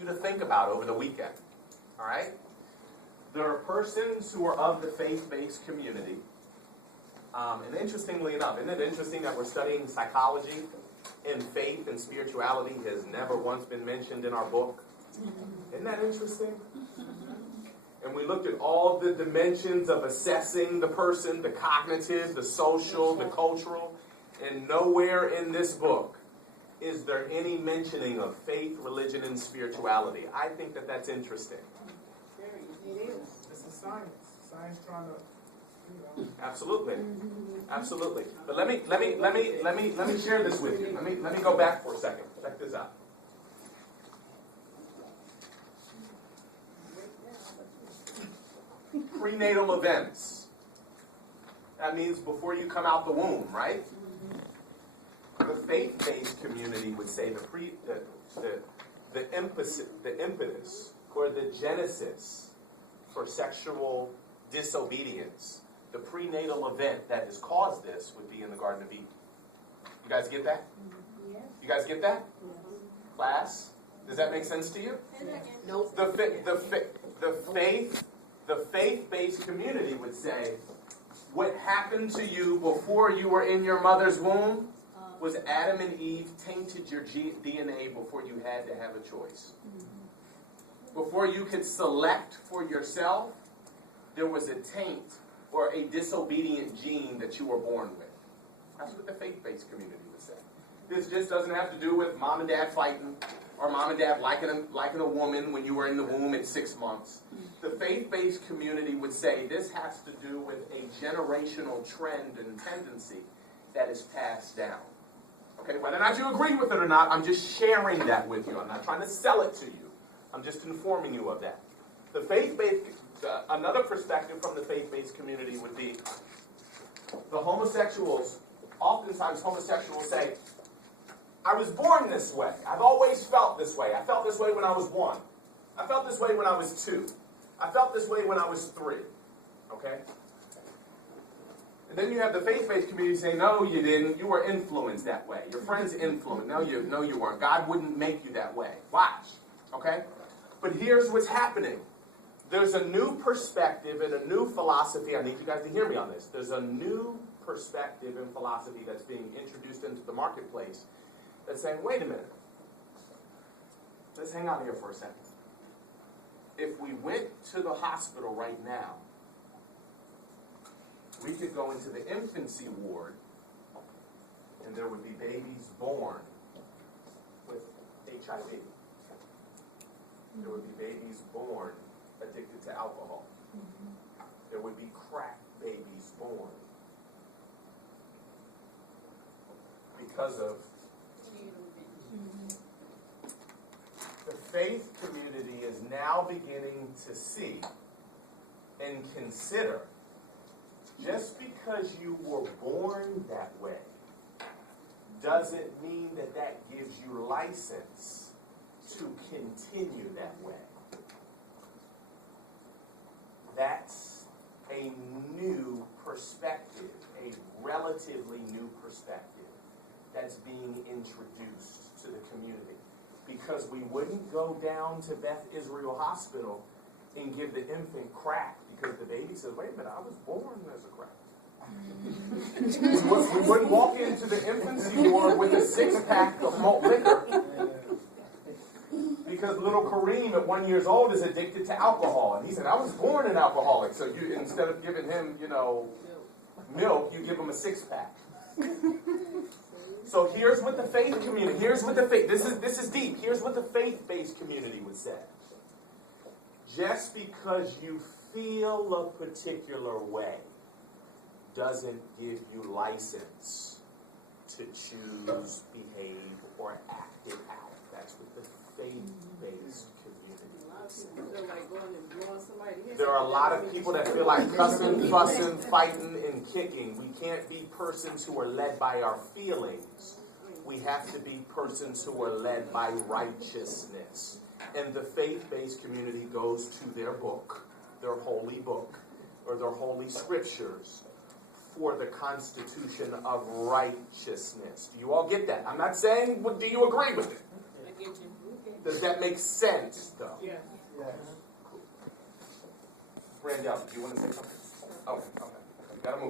you to think about over the weekend. All right? There are persons who are of the faith-based community. And interestingly enough, isn't it interesting that we're studying psychology and faith and spirituality has never once been mentioned in our book? Isn't that interesting? And we looked at all the dimensions of assessing the person, the cognitive, the social, the cultural, and nowhere in this book is there any mentioning of faith, religion, and spirituality. I think that that's interesting. It is. It's a science. Science trying to, Absolutely. Absolutely. But let me share this with you. Let me go back for a second. Check this out. Prenatal events. That means before you come out the womb, right? The faith-based community would say the impetus or the genesis for sexual disobedience, the prenatal event that has caused this would be in the Garden of Eden. You guys get that? Yes. You guys get that? Class? Does that make sense to you? Nope. The faith-based community would say, what happened to you before you were in your mother's womb was Adam and Eve tainted your DNA before you had to have a choice. Before you could select for yourself, there was a taint or a disobedient gene that you were born with. That's what the faith-based community would say. This just doesn't have to do with mom and dad fighting or mom and dad liking a woman when you were in the womb at 6 months. The faith-based community would say this has to do with a generational trend and tendency that is passed down. Okay, whether or not you agree with it or not, I'm just sharing that with you. I'm not trying to sell it to you. I'm just informing you of that. The faith-based, another perspective from the faith-based community would be the homosexuals. Oftentimes, homosexuals say, "I was born this way. I've always felt this way. I felt this way when I was 1. I felt this way when I was 2. I felt this way when I was 3." Okay? And then you have the faith-based community saying, "No, you didn't. You were influenced that way. Your friends influenced. No, you weren't. God wouldn't make you that way. Watch." Okay? But here's what's happening. There's a new perspective and a new philosophy. I need you guys to hear me on this. There's a new perspective and philosophy that's being introduced into the marketplace that's saying, wait a minute. Let's hang out here for a second. If we went to the hospital right now, we could go into the infancy ward and there would be babies born with HIV. There would be babies born addicted to alcohol. There would be crack babies born because of the faith community is now beginning to see and consider just because you were born that way doesn't mean that that gives you license to continue that way. That's a new perspective, a relatively new perspective that's being introduced to the community. Because we wouldn't go down to Beth Israel Hospital and give the infant crack because the baby says, wait a minute, I was born as a crack. We wouldn't walk into the infancy ward with a 6-pack of malt liquor because little Kareem at 1 year old is addicted to alcohol. And he said, I was born an alcoholic. So you, instead of giving him, milk, you give him a 6-pack. So here's what the faith community, this is deep. Here's what the faith-based community would say. Just because you feel a particular way doesn't give you license to choose, behave, or act it out. That's what the faith-based community would say. There are a lot of people that feel like cussing, fussing, fighting, and kicking. We can't be persons who are led by our feelings. We have to be persons who are led by righteousness. And the faith-based community goes to their book, their holy book, or their holy scriptures for the constitution of righteousness. Do you all get that? I'm not saying, do you agree with it? I get you. Does that make sense, though? Yes. Randall, do you want to say something? Okay, okay. You gotta move.